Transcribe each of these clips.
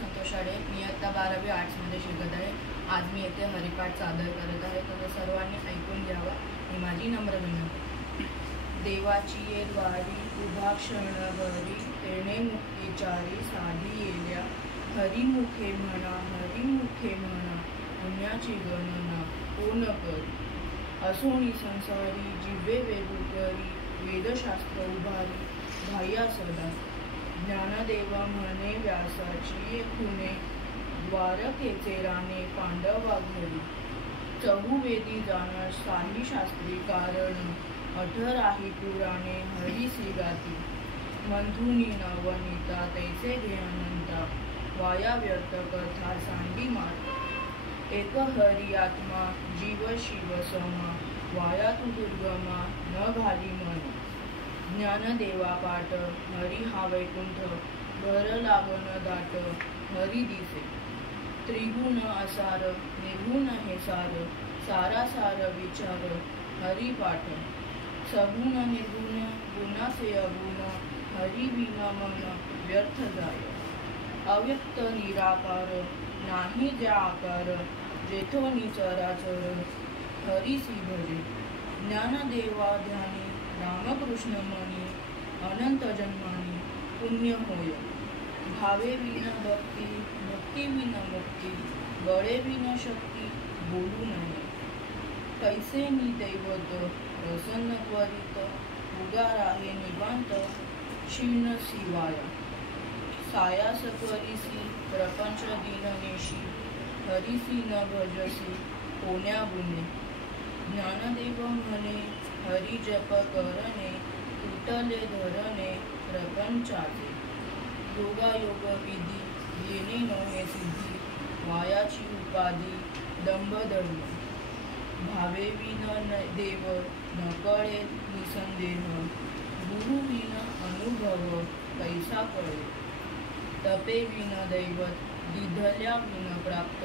संतोष आडे. मी इयत्ता 12वी आर्ट्समध्ये शिकत आहे. आज मी येथे हरिपाठ सादर करत आहे, तर सर्वांनी ऐकून घ्यावा ही माझी नम्र विनंती. देवाची येलवारी उभा क्षणभरी, तेणे मुक्तीचारी साधी येल्या. हरिमुखे म्हणा पुण्याची गणना कोण करी. असोनी संसारी जिवे वेगुकरी, वेदशास्त्र उभारी बाह्या सदा. ज्ञानदेव म्हणे व्यासाची खुणे, द्वारकेचे राणे पांडवा घरी. चहुवेदी जाण साही शास्त्री कारण, अठराही पुराणे हरीसी गाती. मंथुनी नवनीता तैसे घे अनंता, वाया व्यर्थ कथा सांडी माता. एक हरी आत्मा जीव शिव समा, वाया तू दुर्गमा न घाली मन. ज्ञानदेवा पाठ हरी हा वैकुंठ, घर लागन दाट हरी दिसे. त्रिगुण असार निर्गुण हे सार, सारासार विचार हरी पाठ. सगुण निर्गुण गुणाचे अगुण, हरी विना मन व्यर्थ जाय. अव्यक्त निराकार नाही ज्या आकार, जेथोनी चराचर हरीसी भजे. ज्ञानदेवा ध्यानी रामकृष्ण मनी, अनंत जन्मानी पुण्य होय. भावे विना भक्ती भक्ती विना मुक्ती, बळे विना शक्ती बोलू नये. कैसे नि दैवत प्रसन्न त्वरित, उगार आहे निवांत क्षीण शिवाया. सायास त्वरिसी प्रपंच दीननेशी, हरिसी न भजसी कोण्या गुणे. ज्ञानदेव म्हणे हरी जप करणे, तुटले धरणे प्रपंचाचे. योगायोग विधी येणे नोहे सिद्धी, वायाची उपाधी दंभ धर्म. भावे विन देव नकळे निसंदेह, गुरु विन अनुभव कैसा कळे. तपे विन दैवत दिधल्या विन प्राप्त,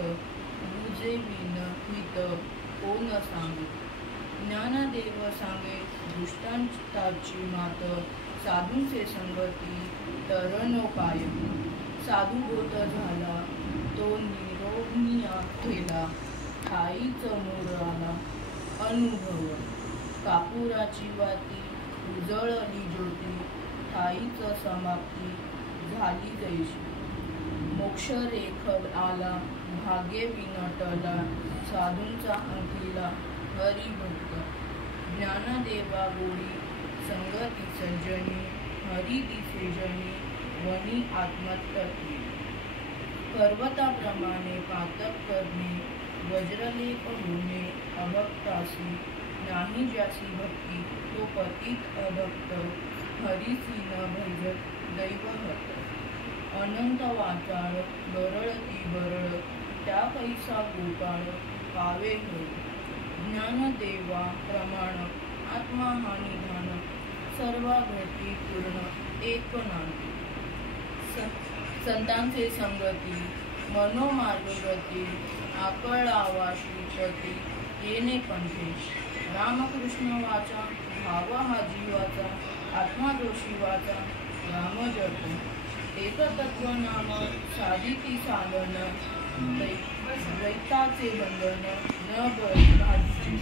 बुजे विन हित कोण सांगे. ज्ञानदेव सांगे दृष्टांताची मात, साधूंचे संगती तरणोपाय. साधू गोत झाला तो निरोग्निया केला, ठाईच मोर आला अनुभव. कापुराची वाती उजळली ज्योती, ठाईच समाप्ती झाली जैशी. मोक्ष रेख आला भाग्य विनटला, साधूंचा अंकिला हरिभक्त. ज्ञानदेवा गोडी संगती सज्जनी, हरी दिसे जनी वनी आत्मतत्वी. पर्वताप्रमाणे पातक करणे, वज्रलेप होणे अभक्तासी. नाही ज्यासी भक्ती तो पतित अभक्त, हरीसी न भजत दैवहत. अनंत वाचाळ बरळती बरळ, त्या पैसा गोपाळ पावे होय. ज्ञानदेवा प्रमाण आत्मा हा निधान, सर्वा घटी पूर्ण एक नांदी. संतांचे संगती मनोमार्गगती, आकळावा श्रीपती येणे पंथे. रामकृष्ण वाचा भावा हा जीवाचा, आत्मा जो शिवाचा राम जप. एक तत्व नाम साधिती साधन, दैताचे बंधन न भाजी.